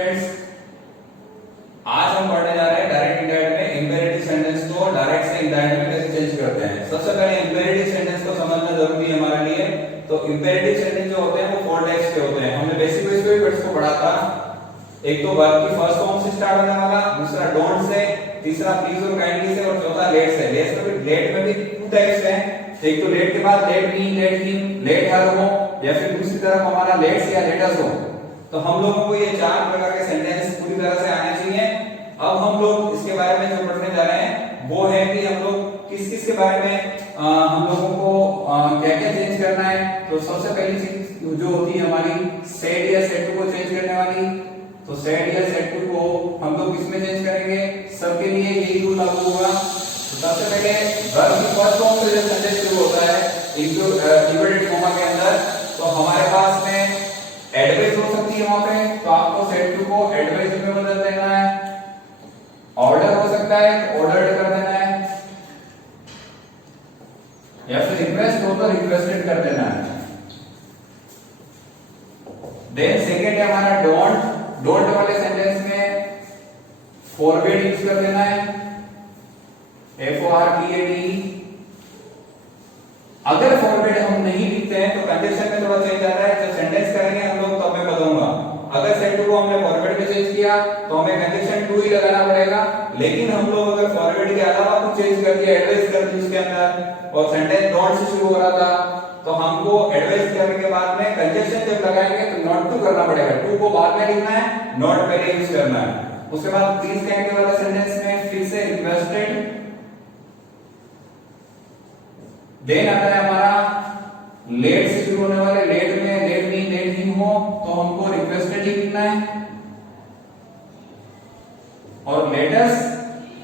Friends, आज हम पढ़ने जा रहे हैं डायरेक्ट इनडायरेक्ट में इंपेरेटिव सेंटेंस को डायरेक्ट से इनडायरेक्ट में कैसे चेंज करते हैं। सबसे पहले इंपेरेटिव सेंटेंस को समझना जरूरी है हमारे लिए। तो इंपेरेटिव सेंटेंस जो होते हैं वो 4 टाइप्स के होते हैं। हमने बेसिक बेसिक को पढ़ा था। एक तो वर्ब की फर्स्ट फॉर्म से स्टार्ट होने वाला, दूसरा डोंट से, तीसरा प्लीज और काइंडली से, और चौथा लेट से। लेट में भी 2 टाइप्स हैं। एक तो लेट के बाद let me, let him, let her हो, या फिर दूसरी तरफ हमारा लेट्स या लेटस हो। तो हम लोगों को ये 4 प्रकार के सेंटेंस पूरी तरह से आने चाहिए। अब हम लोग इसके बारे में जो पढ़ने जा रहे हैं वो है कि हम लोग किस किस के बारे में हम लोगों को क्या क्या चेंज करना है। तो सबसे पहली चीज जो होती है हमारी सेड या सेड टू को चेंज करने वाली। तो सेड या सेड टू को हम लोग किसमें चेंज करेंगे? सबके लिए यही रूल लागू होगा। तो सबसे पहले वर्ब की फर्स्ट फॉर्म से जब सेंटेंस शुरू होता है इन्वर्टेड कॉमा के अंदर, तो हमारे पास में एडवाइस हो सकती है वहां पे। तो आपको सेड टू को एडवाइस में बदल देना है। ऑर्डर हो सकता है, ऑर्डर्ड कर देना है, या फिर रिक्वेस्ट हो तो रिक्वेस्टेड कर देना है। देन सेकंड है हमारा डोंट। डोंट वाले सेंटेंस में फॉरबिड यूज कर देना है, FORBAD। अगर फॉरबिड हम नहीं लिखते हैं तो कंडीशन में थोड़ा चेंज आता है। जब सेंटेंस करेंगे हम लोग तो मैं बताऊंगा। अगर सेड टू को हमने फॉरवर्ड में चेंज किया तो हमें कंडीशन 2 ही लगाना पड़ेगा। लेकिन हम लोग अगर फॉरवर्ड के अलावा कुछ चेंज कर दिया, एडवाइस कर दी उसके अंदर, और सेंटेंस नॉट से शुरू हो रहा था, तो हमको एडवाइस करने के बाद में कंडीशन जब लगाएंगे तो नॉट टू करना पड़ेगा। टू को बाद में लिखना है, नॉट पहले यूज करना है। उसके बाद प्लीज कहने वाले सेंटेंस में फिर से रिक्वेस्टेड। देन आता है हमारा लेट से शुरू होने वाले। लेट में लेट मी, लेट हिम हो तो हमको रिक्वेस्टेड ही लिखना है। और लेटस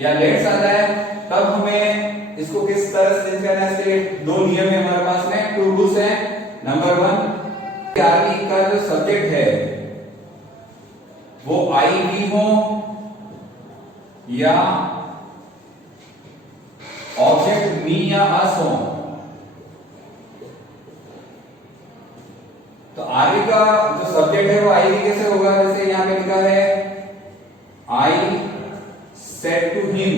या लेट्स आता है तब हमें इसको किस तरह से चेंज करना है। इसके 2 नियम है हमारे पास में, 2 रूल्स हैं। नंबर 1, आरबी का जो सब्जेक्ट है वो आई भी हो या ऑब्जेक्ट मी या अस हो। तो आरबी का जो सब्जेक्ट है वो आई भी कैसे होगा? जैसे यहां पे लिखा है आई सेड टू हिम।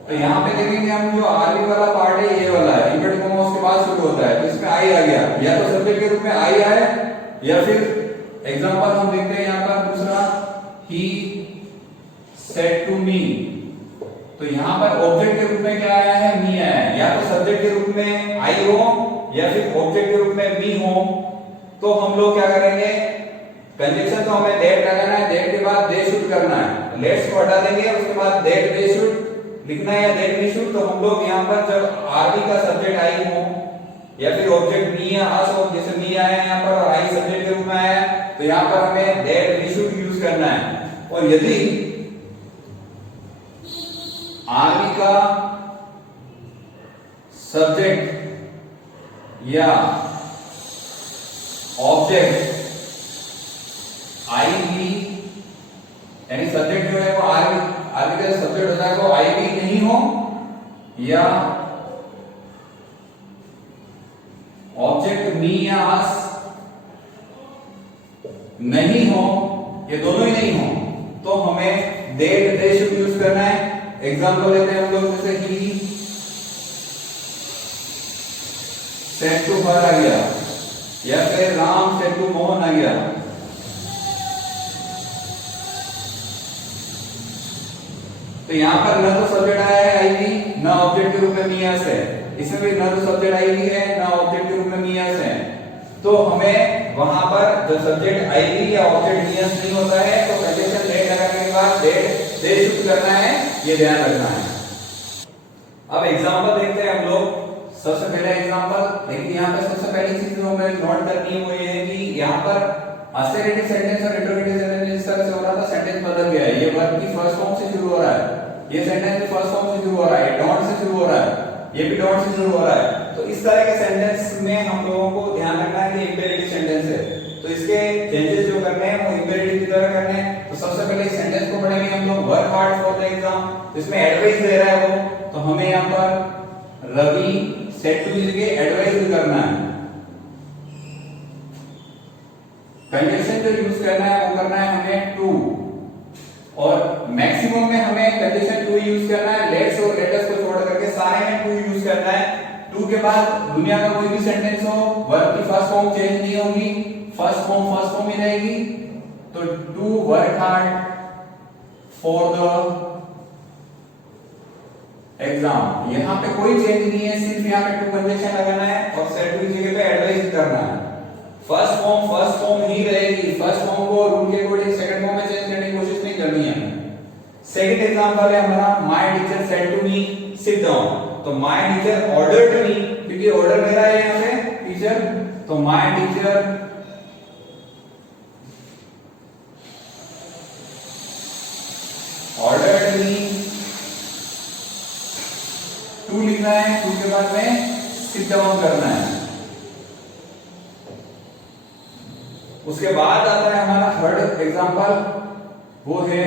तो यहां पे देखेंगे हम जो आरबी वाला पार्ट है ये वाला है, इन्वर्टेड कॉमा उसके बाद शुरू होता है, तो इसमें आई आ गया। या तो सब्जेक्ट के रूप में आई आए, या फिर एग्जांपल हम देखते हैं यहां पर दूसरा, ही सेड टू मी। तो यहां पर ऑब्जेक्ट के रूप में क्या आया है? मी आया है। या तो सब्जेक्ट के रूप में आई हो या फिर ऑब्जेक्ट के रूप में मी हो। तो हम लोग क्या करेंगे? कंजंक्शन तो हमें दैट लगाना है, दैट के बाद दे शुड करना है। लेट्स को हटा देंगे, उसके बाद दैट दे शुड लिखना है या दैट वी शुड। तो हम लोग यहां पर जब आरबी का सब्जेक्ट आई हो या फिर ऑब्जेक्ट मी या अस हो, जैसे मी आया यहां पर और आई सब्जेक्ट के रूप में आया, तो यहां पर हमें दैट वी शुड यूज करना है। और यदि आरबी का सब्जेक्ट या ऑब्जेक्ट आई भी, यानी सब्जेक्ट जो है वो आरबी का सब्जेक्ट होता है वो आई भी नहीं हो, या ऑब्जेक्ट मी या अस नहीं हो, ये दोनों ही नहीं हो, तो हमें दैट दे शुड यूज करना है। एग्जांपल लेते हैं हम लोग, जैसे ही सेड टू हर आ गया, या फिर राम सेड टू मोहन आ गया। तो यहां पर न तो सब्जेक्ट आया है आई भी, न ऑब्जेक्ट के रूप में मी अस है। इसमें भी न तो सब्जेक्ट आई भी है, न ऑब्जेक्ट के रूप में मी अस है। तो हमें वहां पर जो सब्जेक्ट आई भी या ऑब्जेक्ट मी अस नहीं होता है तो कंडीशन दैट लगाने के बाद दैट दे शुड करना है, ये ध्यान रखना है। अब एग्जांपल देखते हैं हम लोग। सबसे पहला एग्जांपल देखिए, यहां पर सबसे पहली चीज जो हमें नोट करनी है वो ये है कि यहां पर असर्टिव सेंटेंस और इंटरोगेटिव सेंटेंस जिस तरह से हो रहा था, सेंटेंस बदल गया है। ये वर्ब की फर्स्ट फॉर्म से शुरू हो रहा है, ये सेंटेंस भी फर्स्ट फॉर्म से शुरू हो रहा है, डोंट से शुरू हो रहा है, ये भी डोंट से शुरू हो रहा है। तो इस तरह के सेंटेंस में हम लोगों को ध्यान रखना है कि इंपेरेटिव सेंटेंस है, तो इसके चेंजेस जो करने हैं वो इंपेरेटिव की तरह करने हैं। तो सबसे पहले इस सेंटेंस को पढ़ेंगे हम लोग, work hard for the exam. तो इसमें एडवाइस दे रहा है वो, तो हमें यहां पर रवि सेड टू की जगह एडवाइस करना है। कंजंक्शन जो यूज करना है वो करना है हमें मैक्सिमम में हमें कंडीशन टू यूज करना है, लेट्स और लेटस को छोड़ करके सारे में टू यूज करना है। टू के बाद दुनिया का कोई भी सेंटेंस हो, वर्ब की फर्स्ट फॉर्म चेंज नहीं होगी, फर्स्ट फॉर्म ही रहेगी। तो to work hard for the exam, यहां पे कोई चेंज नहीं है, सिर्फ यहां पे टू कंडीशन लगाना है और सेट टू की जगह पे एडवाइस करना है। फर्स्ट फॉर्म ही रहेगी, फर्स्ट फॉर्म को रूल के अकॉर्डिंग सेकंड फॉर्म में चेंज करने की कोशिश नहीं करनी है हमें। सेकंड एग्जांपल है हमारा, my teacher said to me sit down. तो माय टीचर ऑर्डर्ड मी, क्योंकि ऑर्डर मेरा है यहां पे टीचर, तो my teacher ordered me to लिखना है, टू के बाद में सिट डाउन करना है। उसके बाद आता है हमारा थर्ड एग्जांपल, वो है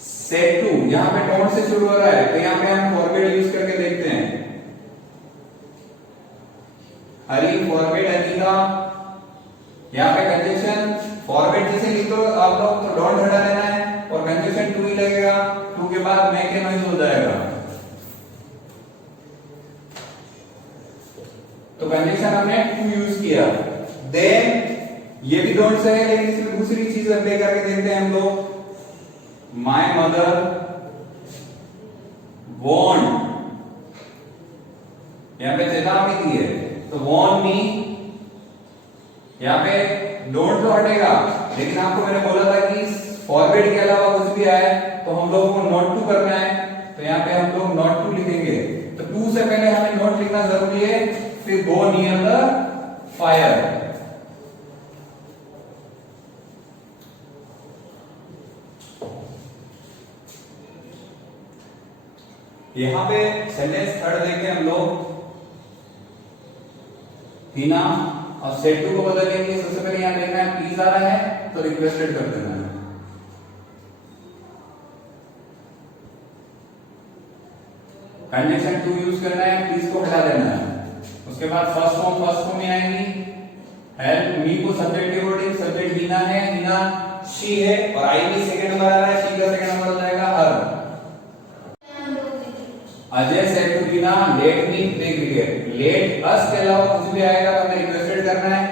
सेट टू, यहां पे डोंट से शुरू हो रहा है, तो यहां पे हम फॉरगेट यूज करके देखते हैं। हरी फॉरगेट अनिका, यहां पे कंजक्शन फॉरगेट जैसे लिख दो आप लोग, तो डोंट हटा देना है और कंजक्शन टू ही लगेगा, टू के बाद मैं के नॉइज हो जाएगा। तो कंजक्शन हमने टू यूज किया। देन ये भी डोंट से है, लेकिन इसमें दूसरी चीज अप्लाई करके देखते हैं हम लोग। माय मदर वॉन्ट, यहां पे चेतावनी दी है, तो वॉन्ट मी, यहां पे डोंट तो हटेगा, लेकिन आपको मैंने बोला था कि फॉरवर्ड के अलावा कुछ भी आए तो हम लोगों को नॉट टू करना है, तो यहां पे हम लोग नॉट टू लिखेंगे। तो टू से पहले हमें नॉट लिखना जरूरी है, फिर गो नियर द फायर। यहां पे सेंटेंस थर्ड देखते हैं हम लोग, हिना और सेट टू को बदलेंगे। सबसे पहले यहां देखना है प्लीज आ रहा है तो रिक्वेस्टेड कर देना है। कंडीशन टू यूज करना है, प्लीज को हटा देना है। उसके बाद फर्स्ट फॉर्म में आएगी, हेल्प मी को सब्जेक्ट के अकॉर्डिंग, सब्जेक्ट हिना है, हिना शी है, और आई भी सेकंड नंबर आ रहा है, शी का सेकंड नंबर हो जाएगा हर। Ajay said to Hina let me play cricket, let us के अलावा कुछ भी आएगा तो हमें रिक्वेस्टेड करना है।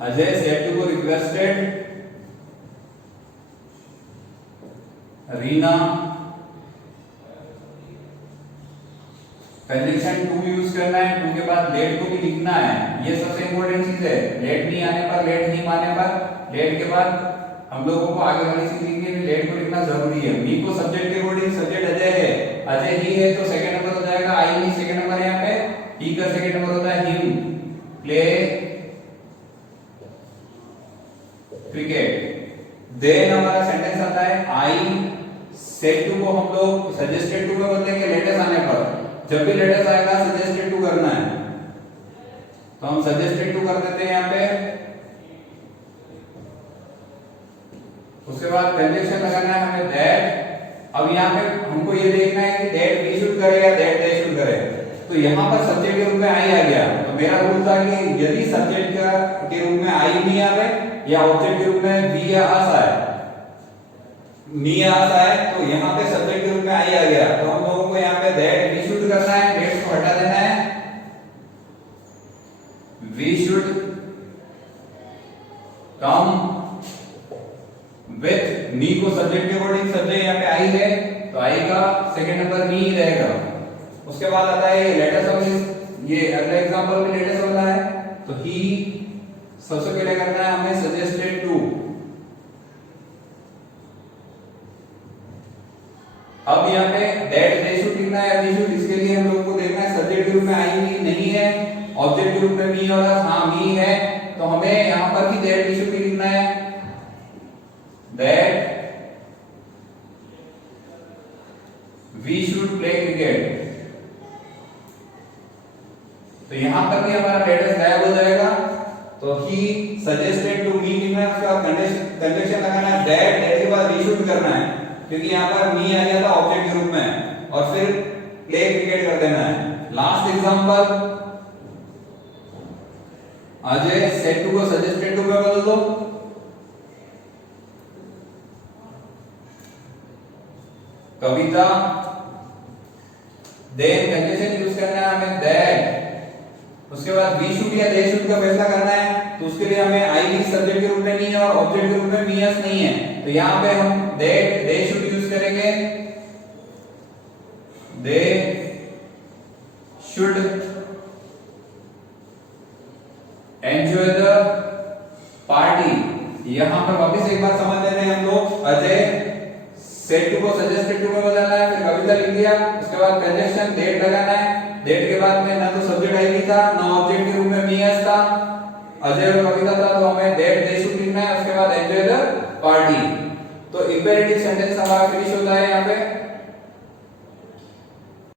अजय सेड टू को requested Reena, conjunction to use करना है, टू के बाद लेट को भी लिखना है, ये सबसे इंपॉर्टेंट चीज है। लेट नहीं आने पर, लेट नहीं आने पर, लेट के बाद हम लोगों को आगे वाली चीज लिखनी है, लेट को लिखना जरूरी है। मी को सब्जेक्ट के अकॉर्डिंग, सब्जेक्ट अजय है, अजय ही है तो सेकंड नंबर हो जाएगा, आई ही सेकंड नंबर यहाँ पे, ही का सेकंड नंबर होता है हिम, प्ले क्रिकेट। देन हमारा सेंटेंस आता है आई सेड टू को हम लोग सजेस्टेड टू में बदलेंगे लेटेस्ट आने पर। जब भी लेटेस्ट आएगा सजेस्टेड टू करना है, तो हम सजेस्टेड टू कर देते हैं यहाँ पे। उसके बाद कंजक्शन लगाना है हमें दैट। अब यहाँ पे हमको ये देखना है कि दैट वी शुड करे या दैट दे शुड करे। तो यहाँ पर सब्जेक्ट के रूप में आई आ गया, तो मेरा रूल था कि यदि सब्जेक्ट के रूप में आई नहीं आवे या ऑब्जेक्ट के रूप में वी या अस आए, मी या अस आए, तो यहाँ पे सब्जेक्ट के रूप में आई आ गया, तो हम लोगों को यहाँ पे दैट वी शुड करना है, दैट को हटा देना है, we should come with me को सब्जेक्ट के अकॉर्डिंग, सब्जेक्ट यहाँ पे आई है तो आई का सेकंड नंबर मी ही रहेगा। उसके बाद आता है लेटेस्ट ऑफ, ये अगला एग्जांपल में लेटेस्ट वाला है, तो ही सबसे पहले करना है हमें सजेस्टेड टू। अब यहाँ पे दैट दे शुड लिखना है, वी शुड, इसके लिए हम लोग को देखना है सब्जेक्ट के रूप में आई नहीं है, ऑब्जेक्ट के रूप में मी और हाँ मी है, तो हमें यहाँ पर भी दैट वी शुड भी लिखना है, that we should play cricket. तो यहां पर भी हमारा लेटेस्ट गायब हो जाएगा, तो ही सजेस्टेड टू मी लिखना है, उसका कंडीशन लगाना है दैट, दैट के बाद वी शुड करना है, क्योंकि यहां पर मी आ गया था ऑब्जेक्ट के रूप में, और फिर प्ले क्रिकेट कर देना है। Last example Ajay said to को सजेस्टेड टू में बदल दो। कविता, देन कंजंक्शन यूज करना है हमें दैट। उसके बाद वी शुड या दे शुड का फैसला करना है, तो उसके लिए हमें आई भी सब्जेक्ट के रूप में नहीं है और ऑब्जेक्ट के रूप में मी एस नहीं है, तो यहां पे हम दैट दे शुड यूज करेंगे। They should enjoy the party. यहां पर वापस एक बार समझ लेते हैं हम लोग। अजय सेड टू को सजेस्टेड टू में बदलना है, फिर कविता लिख दिया, उसके बाद कंजंक्शन दैट लगाना है। दैट के बाद में ना तो सब्जेक्ट आई भी था ना ऑब्जेक्ट के रूप में मी एस था, अजय और कविता था, तो हमें दैट दे शुड लिखना है, उसके बाद एंजॉय द पार्टी। तो इंपेरेटिव सेंटेंस हमारा फिनिश होता है यहाँ पे।